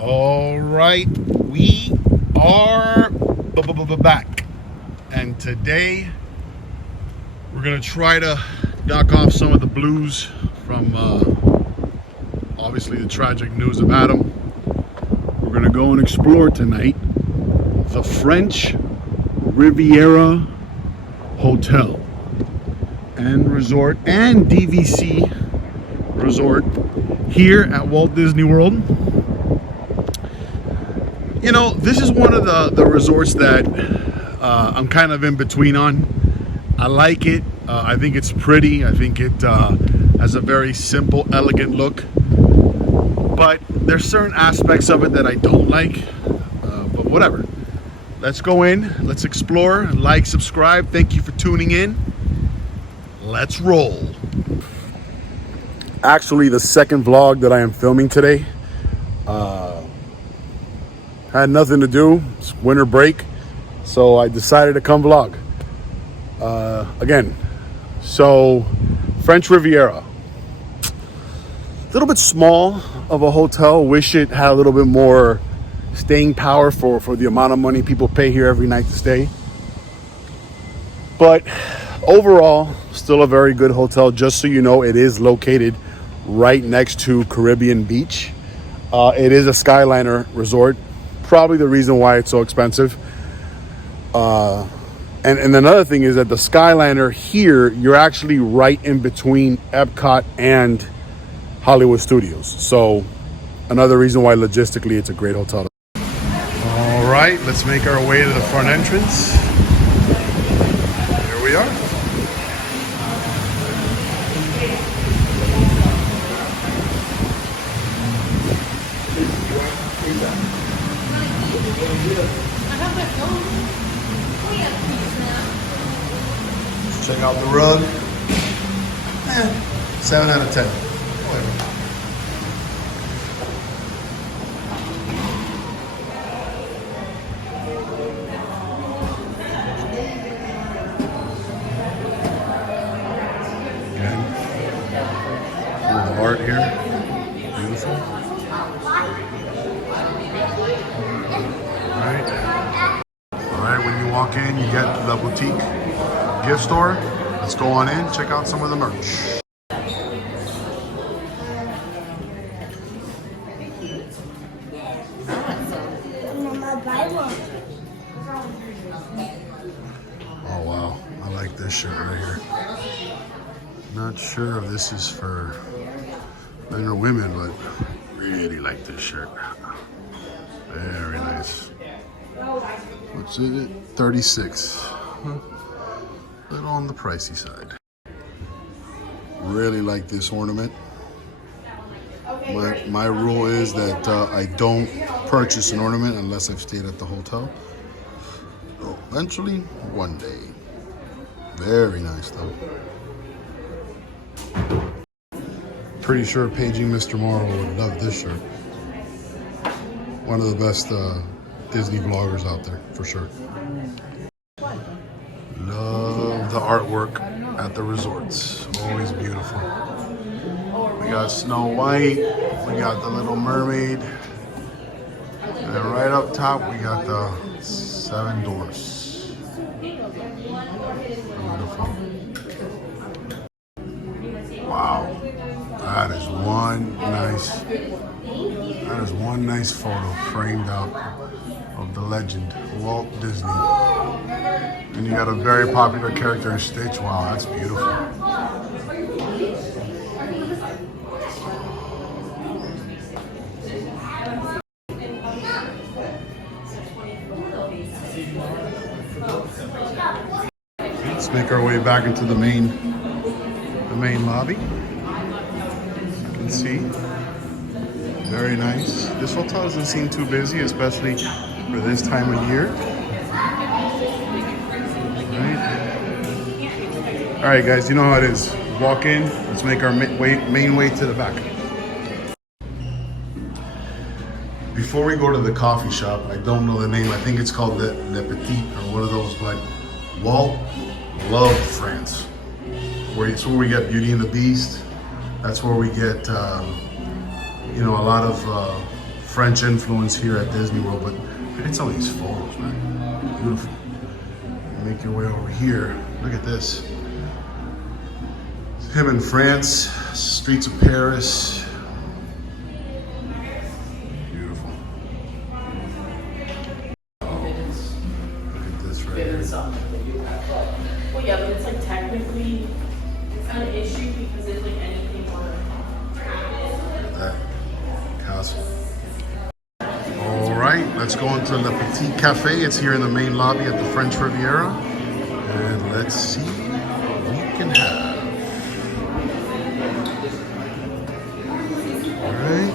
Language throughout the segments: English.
All right, we are back, and today we're gonna try to knock off some of the blues from obviously the tragic news of Adam. We're gonna go and explore tonight the French Riviera Hotel and Resort and DVC Resort here at Walt Disney World. You know, this is one of the resorts that I'm kind of in between on. I like it. I think it's pretty. I think it has a very simple, elegant look. But there's certain aspects of it that I don't like. But whatever. Let's go in. Let's explore. Like, subscribe. Thank you for tuning in. Let's roll. Actually, the second vlog that I am filming today. Had nothing to do. It's winter break, so I decided to come vlog again. So French Riviera, a little bit small of a hotel. Wish it had a little bit more staying power for the amount of money people pay here every night to stay. But overall, still a very good hotel. Just so you know, it is located right next to Caribbean Beach. It is a Skyliner resort. Probably the reason why it's so expensive. And another thing is that the Skyliner here, you're actually right in between Epcot and Hollywood Studios. So another reason why logistically it's a great hotel. All right, let's make our way to the front entrance. Here we are. Let's check out the rug. 7 out of 10. Whatever. Again, little art here. Beautiful. Alright, when you walk in, you get the boutique gift store. Let's go on in, check out some of the merch. Oh wow, I like this shirt right here. Not sure if this is for men or women, but really like this shirt. Very nice. What's it? 36. A little on the pricey side. Really like this ornament. My rule is that I don't purchase an ornament unless I've stayed at the hotel. So eventually, one day. Very nice though. Pretty sure Paging Mr. Morrow would love this shirt. One of the best Disney vloggers out there, for sure. Love the artwork at the resorts. Always beautiful. We got Snow White. We got the Little Mermaid. And then right up top, we got the 7 Dwarfs. Beautiful. Wow. That is one nice photo framed out of the legend, Walt Disney. And you got a very popular character in Stitch. Wow, that's beautiful. Let's make our way back into the main lobby. You can see. Very nice. This hotel doesn't seem too busy, especially for this time of year. All right, guys, you know how it is. Walk in. Let's make our main way to the back. Before we go to the coffee shop, I don't know the name. I think it's called Le Petit or one of those, but Walt loved France. It's where we get Beauty and the Beast. That's where we get, a lot of French influence here at Disney World, but look at some of these photos, man. Beautiful. Make your way over here. Look at this. Him in France, streets of Paris. Beautiful. Look at this right here. Well, yeah, but it's like technically it's an issue because if like anything were to happen. That castle. All right, let's go into the Petit Cafe. It's here in the main lobby at the French Riviera, and let's see what we can have. All right.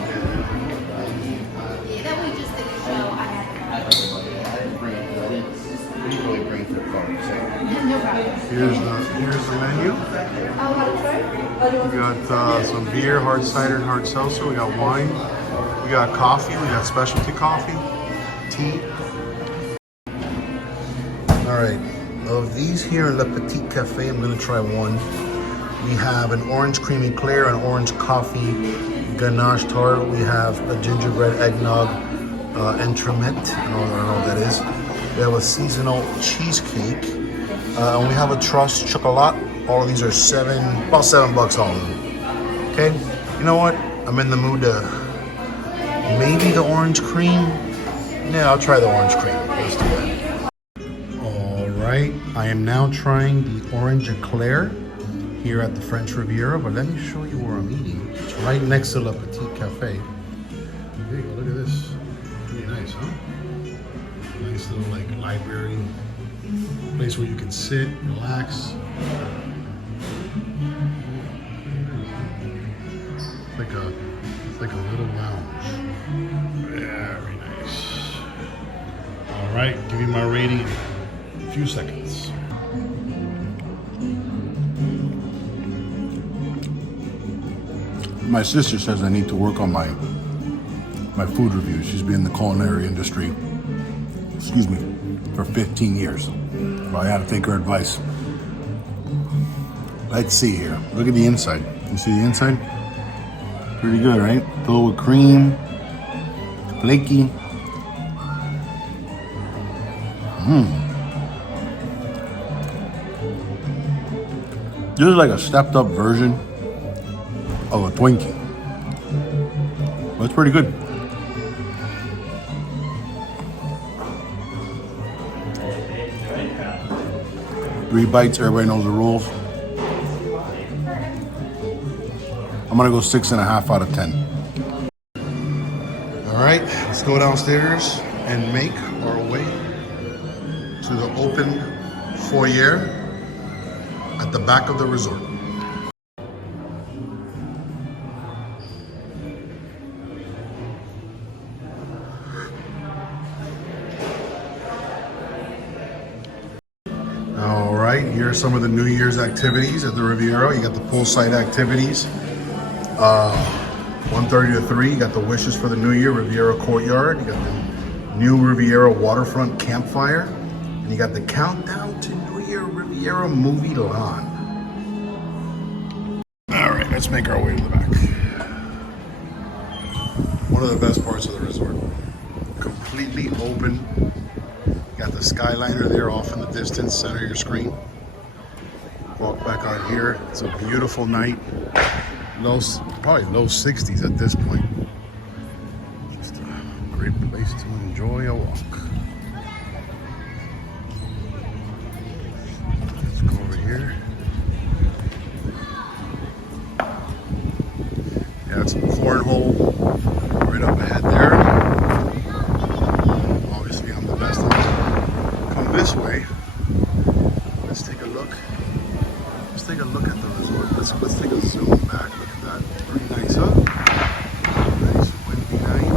Yeah, that we just did a show. I had no problem. Here's the menu. We got some beer, hard cider, and hard seltzer. We got wine. We got coffee. We got specialty coffee, tea. All right. Of these here in Le Petit Cafe, I'm gonna try one. We have an orange creamy Eclair, an orange coffee ganache tart. We have a gingerbread eggnog entremet. I don't know what that is. We have a seasonal cheesecake. And we have a trust chocolat. All of these are about $7 all of them. Okay, you know what? I'm in the mood to maybe the orange cream. Yeah, I'll try the orange cream. Let's do that. All right, I am now trying the orange eclair here at the French Riviera, but let me show you where I'm eating. It's right next to Le Petit Cafe. There you go, look at this. Pretty nice, huh? Nice little like library. Place where you can sit, relax. It's like a little lounge. Very nice. All right, give you my rating in a few seconds. My sister says I need to work on my food reviews. She's been in the culinary industry, excuse me, for 15 years. Well, I had to take her advice. Let's see here. Look at the inside. You see the inside? Pretty good, right? Filled with cream, flaky. This is like a stepped up version of a Twinkie. That's pretty good. Three bites, everybody knows the rules. I'm gonna go 6.5 out of 10. All right, let's go downstairs and make our way to the open foyer at the back of the resort. All right, here are some of the New Year's activities at the Riviera. You got the poolside activities. 1:30 to 3, you got the Wishes for the New Year, Riviera Courtyard. You got the new Riviera Waterfront Campfire. And you got the Countdown to New Year Riviera Movie Lawn. All right, let's make our way to the back. One of the best parts of the resort. Completely open. You got the Skyliner there off in the distance, center of your screen. Walk back out here. It's a beautiful night. Probably low 60s at this point. Just a great place to enjoy a walk. Let's go over here. Yeah, it's a cornhole right up ahead there. Obviously, I'm the best at it. Come this way. Let's take a look. Let's take a look at the resort. Let's take a zoom back. Look at that. Pretty nice, huh? Nice windy night.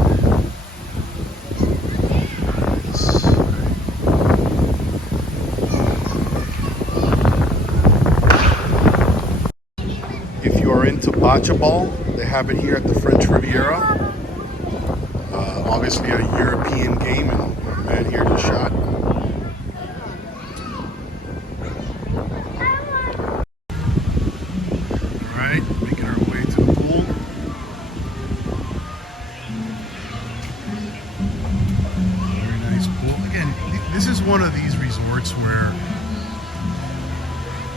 If you are into bocce ball, they have it here at the French Riviera. Obviously a European game, and our man here just shot. Making our way to the pool. this is one of these resorts where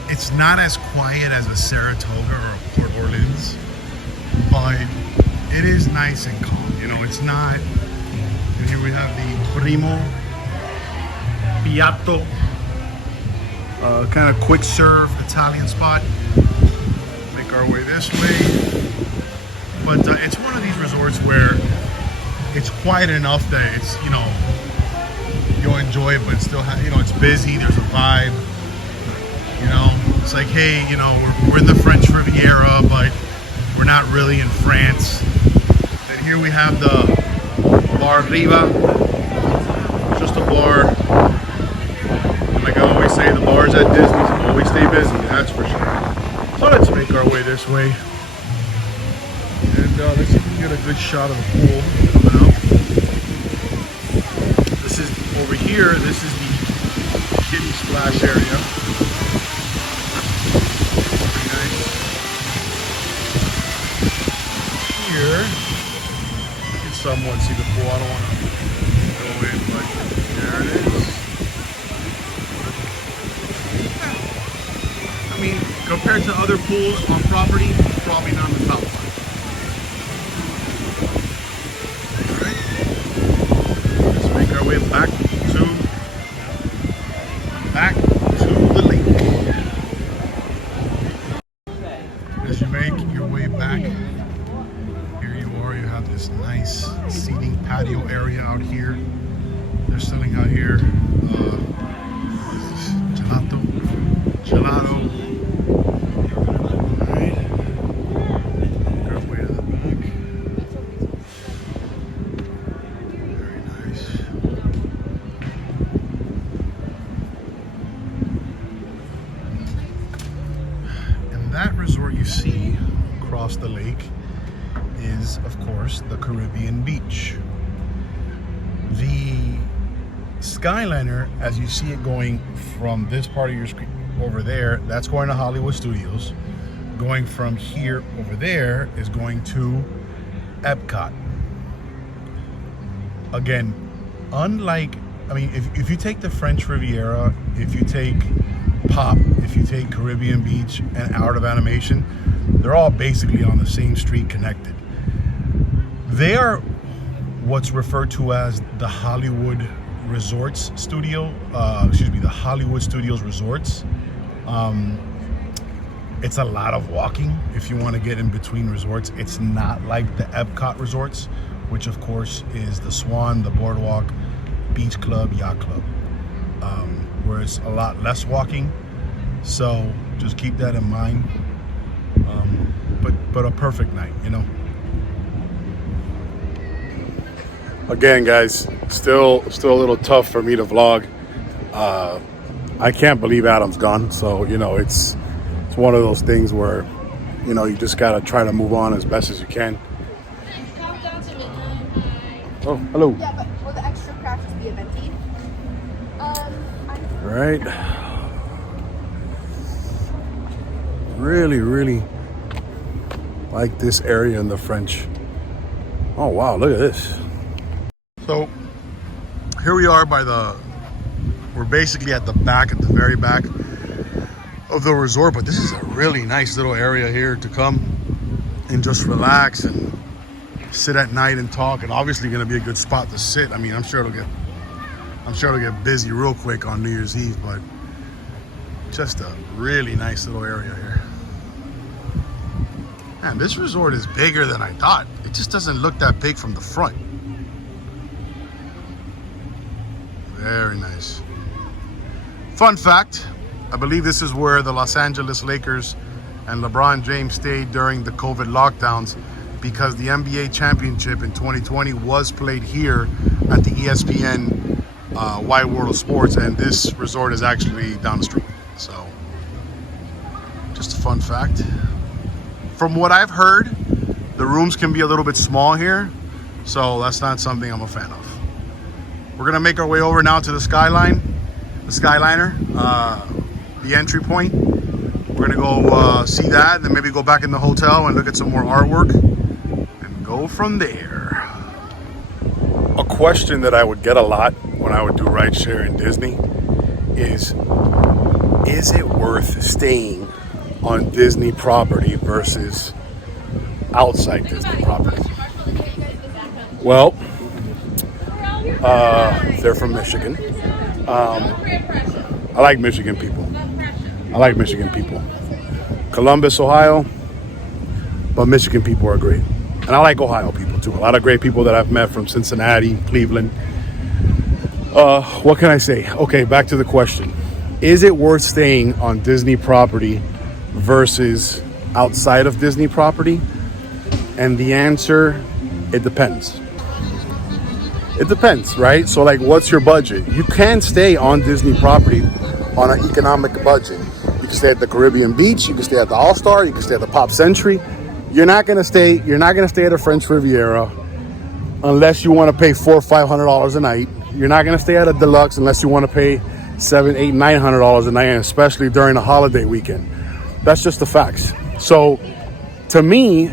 it's not as quiet as a Saratoga or a Port Orleans, but it is nice and calm. You know, it's not. And here we have the Primo Piatto, kind of quick serve Italian spot. Make our way this way. But it's one of these resorts where it's quiet enough that it's, you know, you'll enjoy it, but it's still, you know, it's busy. There's a vibe. You know, it's like, hey, you know, we're in the French Riviera, but we're not really in France. And here we have the Bar Riva, just a bar. And like I always say, the bars at Disney always stay busy, that's for sure. So let's make our way this way. And let's see if we can get a good shot of the pool coming up. This is, over here, this is the kiddie splash area. Very nice. Here, you can somewhat see the pool. I don't want to go in, but there it is. I mean, compared to other pools on property, probably not in the top five. Let's make our way back to the lake. As you make your way back, here you are. You have this nice seating patio area out here. They're selling out here gelato. All right. Make our way to the back. Very nice. And that resort you see across the lake is, of course, the Caribbean beach. The Skyliner, as you see it going from this part of your screen over there, that's going to Hollywood Studios. Going from here over there is going to Epcot. Again, unlike, I mean, if you take the French Riviera, if you take Pop, if you take Caribbean Beach and Art of Animation, they're all basically on the same street connected. They are what's referred to as the Hollywood Resorts Studio, the Hollywood Studios Resorts. It's a lot of walking if you want to get in between resorts. It's not like the Epcot resorts, which of course is the Swan, the Boardwalk, Beach Club, Yacht Club, where it's a lot less walking. So just keep that in mind. But a perfect night, you know. Again, guys, still a little tough for me to vlog. I can't believe Adam's gone. So, you know, it's one of those things where, you know, you just gotta try to move on as best as you can. Countdown to midnight. Oh, hello. Yeah, but will the extra craft just be a venti? All right. Really like this area in the French. Oh wow, look at this. So here we are we're basically at the back, at the very back of the resort, but this is a really nice little area here to come and just relax and sit at night and talk, and obviously gonna be a good spot to sit. I mean, I'm sure it'll get busy real quick on New Year's Eve, but just a really nice little area here. Man, this resort is bigger than I thought. It just doesn't look that big from the front. Very nice. Fun fact, I believe this is where the Los Angeles Lakers and LeBron James stayed during the COVID lockdowns, because the NBA championship in 2020 was played here at the ESPN Wide World of Sports, and this resort is actually down the street. So, just a fun fact. From what I've heard, the rooms can be a little bit small here, so that's not something I'm a fan of. We're gonna make our way over now to the Skyliner, the entry point. We're gonna go see that, and then maybe go back in the hotel and look at some more artwork, and go from there. question that I would get a lot when I would do rideshare in Disney is it worth staying on Disney property versus outside Disney property? Well, they're from Michigan. I like Michigan people. Columbus, Ohio, but Michigan people are great. And I like Ohio people too. A lot of great people that I've met from Cincinnati, Cleveland. What can I say? Okay, back to the question. Is it worth staying on Disney property versus outside of Disney property? And the answer, it depends. It depends, right? So like, what's your budget? You can stay on Disney property on an economic budget. You can stay at the Caribbean Beach, you can stay at the All-Star, you can stay at the Pop Century. You're not gonna stay at a French Riviera unless you want to pay $400 or $500 a night. You're not gonna stay at a deluxe unless you want to pay $700, $800, $900 a night, and especially during the holiday weekend. That's just the facts. So to me,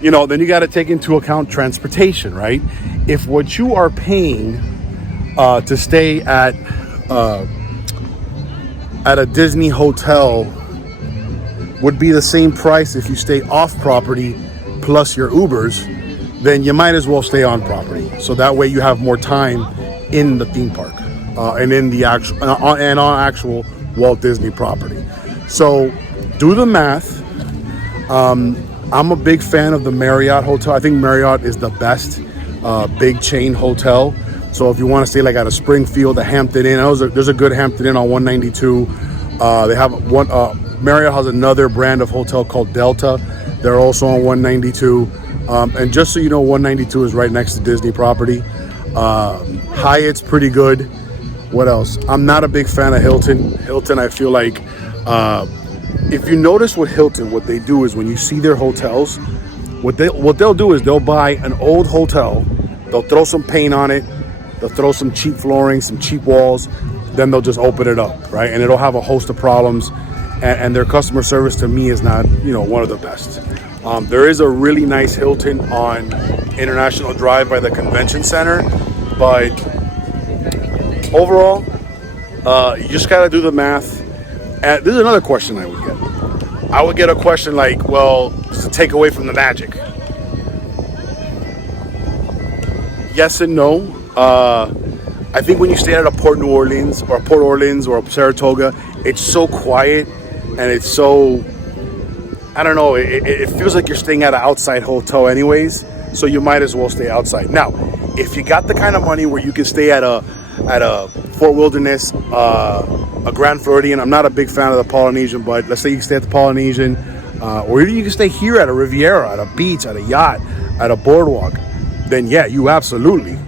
you know, then you got to take into account transportation, right? If what you are paying to stay at a Disney hotel would be the same price if you stay off property plus your Ubers, then you might as well stay on property. So that way you have more time in the theme park and in the actual and on actual Walt Disney property. So do the math. I'm a big fan of the Marriott hotel. I think Marriott is the best big chain hotel. So if you want to stay like at a Springfield, a Hampton Inn, there's a good Hampton Inn on 192. They have one. Marriott has another brand of hotel called Delta. They're also on 192. And just so you know, 192 is right next to Disney property. Hyatt's pretty good. What else? I'm not a big fan of Hilton. Hilton, I feel like, if you notice with Hilton, what they do is when you see their hotels, what they'll do is they'll buy an old hotel, they'll throw some paint on it, they'll throw some cheap flooring, some cheap walls, then they'll just open it up, right? And it'll have a host of problems, and their customer service to me is not, one of the best. There is a really nice Hilton on International Drive by the Convention Center, but overall, you just got to do the math. And this is another question I would get. I would get a question like, well, does it take away from the magic? Yes and no. I think when you stay at a Port Orleans or a Saratoga, it's so quiet and it's so, I don't know, it feels like you're staying at an outside hotel anyways, so you might as well stay outside. Now, if you got the kind of money where you can stay at a Fort Wilderness, a Grand Floridian. I'm not a big fan of the Polynesian, but let's say you can stay at the Polynesian, or even you can stay here at a Riviera, at a beach, at a yacht, at a boardwalk. Then yeah, you absolutely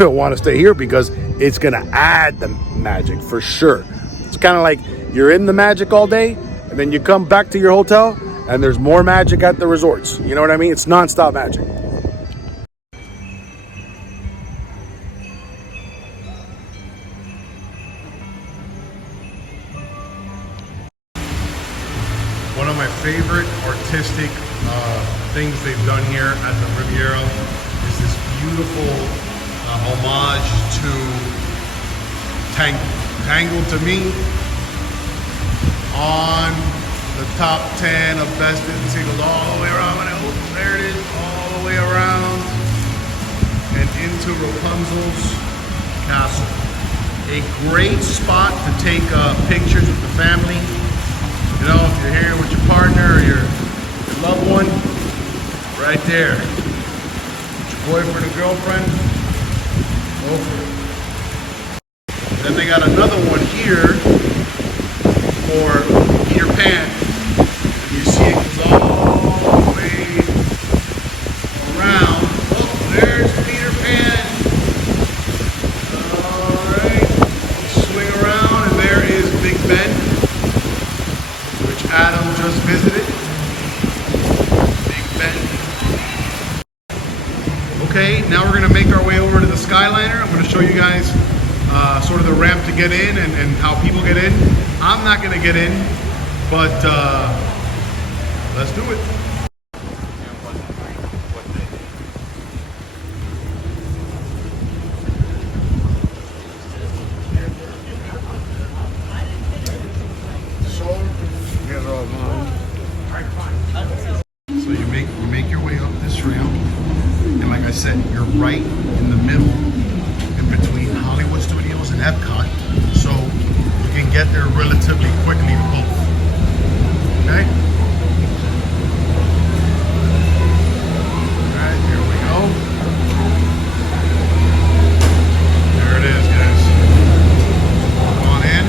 want to stay here because it's gonna add the magic for sure. It's kind of like you're in the magic all day, and then you come back to your hotel, and there's more magic at the resorts. You know what I mean? It's nonstop magic. One of my favorite artistic things they've done here at the Riviera is this beautiful homage to Tangled. Tangled to me, on the top 10 of best Disney goes all the way around. Oh, there it is, all the way around and into Rapunzel's castle. A great spot to take pictures with the family. You know, if you're here with your partner or your loved one, right there. Your boyfriend or girlfriend, go for it. Then they got another one here for Peter Pan. And you see it goes all the way around. Oh, there's Peter Pan. Alright. Swing around and there is Big Ben, which Adam just visited. Big Ben. Okay, now we're going to make our way over to the Skyliner. I'm going to show you guys sort of the ramp to get in and how people get in. I'm not going to get in, but let's do it. I said, you're right in the middle, in between Hollywood Studios and Epcot, so you can get there relatively quickly to both. Okay? All right, here we go. There it is, guys. Come on in.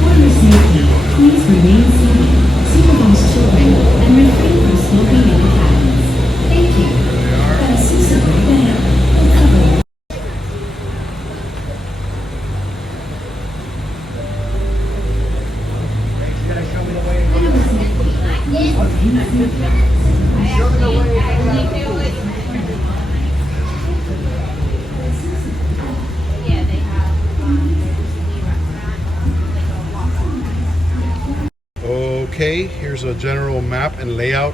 For your safety, please remain seated, supervise children, and refrain from smoking in the cabins. Thank you. Para su seguridad, por favor. Yeah, they have there's a Okay, here's a general map and layout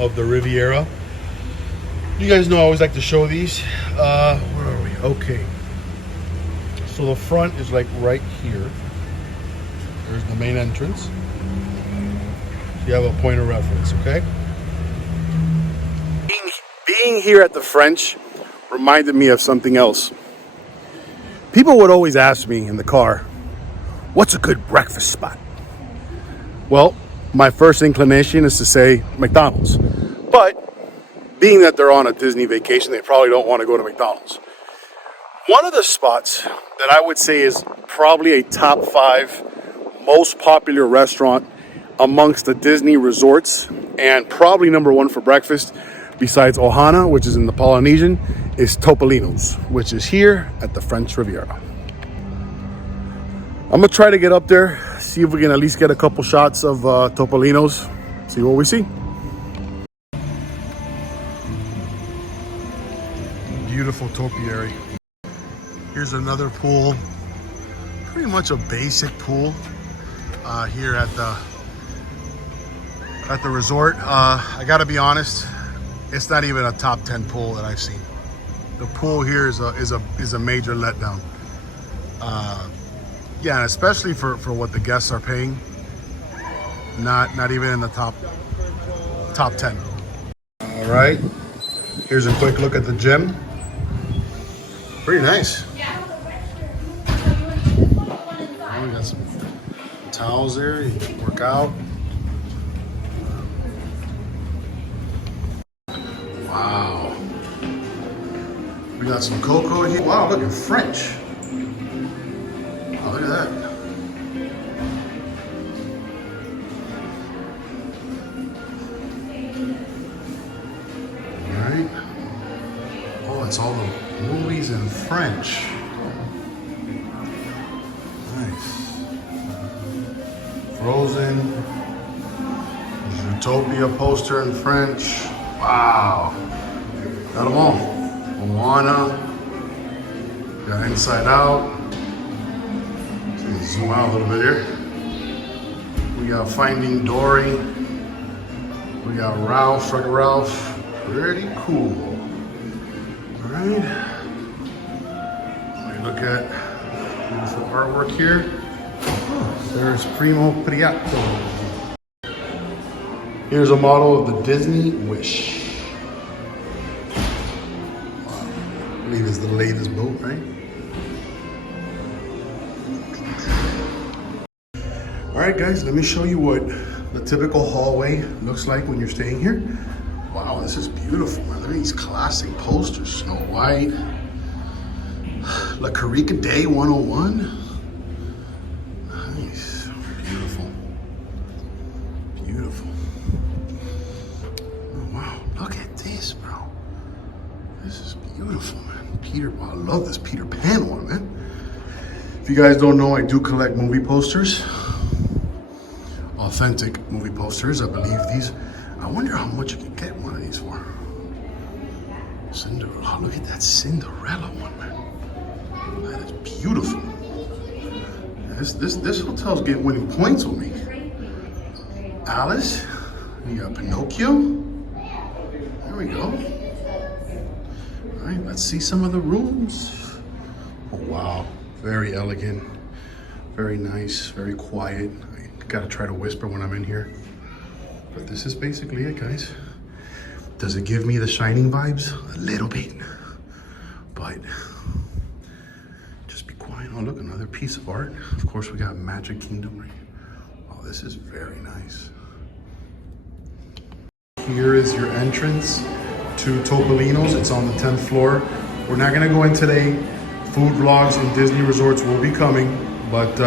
of the Riviera. You guys know I always like to show these. Where are we? Okay. So the front is like right here. There's the main entrance. You have a point of reference, okay? Being here at the French reminded me of something else. People would always ask me in the car, what's a good breakfast spot? Well, my first inclination is to say McDonald's. But being that they're on a Disney vacation, they probably don't want to go to McDonald's. One of the spots that I would say is probably a top 5 most popular restaurant amongst the Disney resorts, and probably number 1 for breakfast, besides Ohana, which is in the Polynesian, is Topolino's, which is here at the French Riviera. I'm gonna try to get up there, see if we can at least get a couple shots of Topolino's, see what we see. Beautiful topiary. Here's another pool, pretty much a basic pool here at the resort. I gotta be honest, it's not even a top 10 pool that I've seen. The pool here is a major letdown. Yeah, and especially for what the guests are paying. Not even in the top 10. All right, here's a quick look at the gym. Pretty nice. Oh, we got some towels there. You can work out. Wow. We got some cocoa here. Wow, look at French. Oh, look at that. All right. Oh, it's all the movies in French. Nice. Frozen. Zootopia poster in French. Wow. Got them all. Moana. Got Inside Out. Zoom out a little bit here. We got Finding Dory. We got Ralph, Wreck-It Ralph. Pretty cool. All right. Let me look at beautiful artwork here. There's Primo Priato. Here's a model of the Disney Wish. Wow. I believe it's the latest boat, right? All right, guys, let me show you what the typical hallway looks like when you're staying here. Wow, this is beautiful, man. Look at these classic posters. Snow White. La Carica Day 101. Nice. Beautiful. Beautiful. Oh, wow. Look at this, bro. This is beautiful, man. Wow, I love this Peter Pan one, man. If you guys don't know, I do collect movie posters. Authentic movie posters. I believe these. I wonder how much you can get one of these for. Cinderella. Oh, look at that Cinderella one, man. That is beautiful. This hotel's getting winning points with me. Alice. You got Pinocchio. There we go. All right, let's see some of the rooms. Oh, wow. Very elegant. Very nice. Very quiet. Gotta try to whisper when I'm in here. But this is basically it, guys. Does it give me the Shining vibes? A little bit. But just be quiet. Oh, look, another piece of art. Of course, we got Magic Kingdom right here. Oh, this is very nice. Here is your entrance to Topolino's. It's on the 10th floor. We're not gonna go in today. Food vlogs and Disney resorts will be coming, but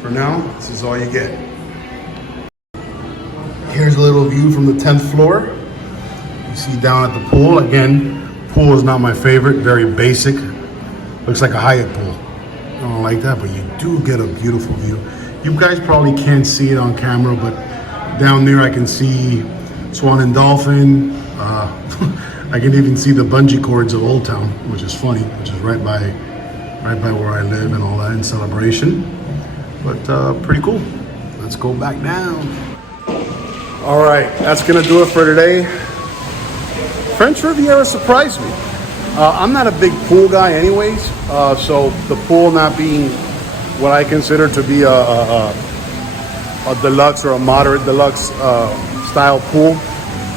for now, this is all you get. Here's a little view from the 10th floor. You see down at the pool. Again, pool is not my favorite, very basic. Looks like a Hyatt pool. I don't like that, but you do get a beautiful view. You guys probably can't see it on camera, but down there I can see Swan and Dolphin. I can even see the bungee cords of Old Town, which is funny, which is right by where I live and all that in Celebration. But pretty cool. Let's go back down. All right, that's gonna do it for today. French Riviera surprised me. I'm not a big pool guy anyways, so the pool not being what I consider to be a deluxe or a moderate deluxe style pool,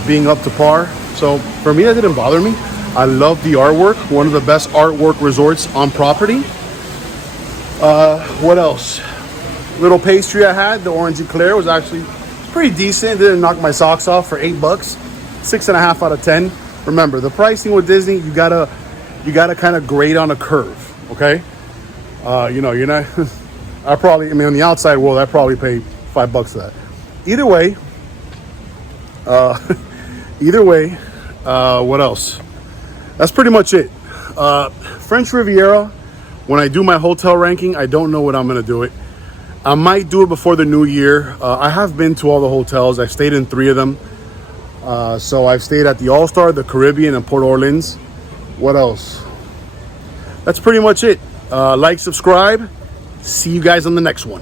being up to par. So for me, that didn't bother me. I love the artwork, one of the best artwork resorts on property. What else? Little pastry I had, the orange eclair was actually pretty decent. Didn't knock my socks off for $8. 6.5 out of 10. Remember, the pricing with Disney, you gotta kind of grade on a curve, okay? You know, you're not. I mean, on the outside world, I probably paid $5 for that. Either way, what else? That's pretty much it. French Riviera. When I do my hotel ranking, I don't know what I'm gonna do it. I might do it before the new year. I have been to all the hotels. I've stayed in 3 of them. So I've stayed at the All-Star, the Caribbean, and Port Orleans. What else? That's pretty much it. Like, subscribe. See you guys on the next one.